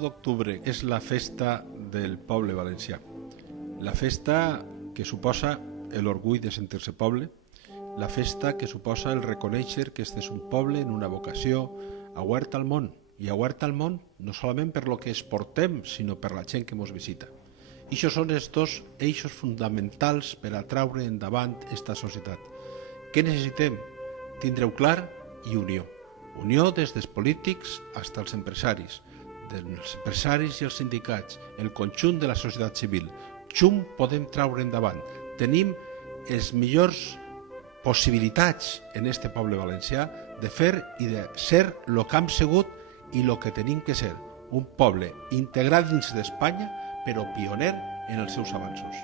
d'octubre és la festa del poble valencià. La festa que suposa l'orgull de sentir-se poble, la festa que suposa el reconèixer que este és un poble en una vocació oberta al món, i oberta al món no solament per lo que exportem, sinó per la gent que ens visita. I això són els dos eixos fonamentals per a traure endavant esta societat. Què necessitem? Tindre-ho clar i unió. Unió des dels polítics fins als empresaris, dels empresaris i els sindicats, el conjunt de la societat civil. Junt podem traure endavant. Tenim les millors possibilitats en este poble valencià de fer i de ser el que hem sigut i el que tenim que ser. Un poble integrat dins d'Espanya, però pioner en els seus avanços.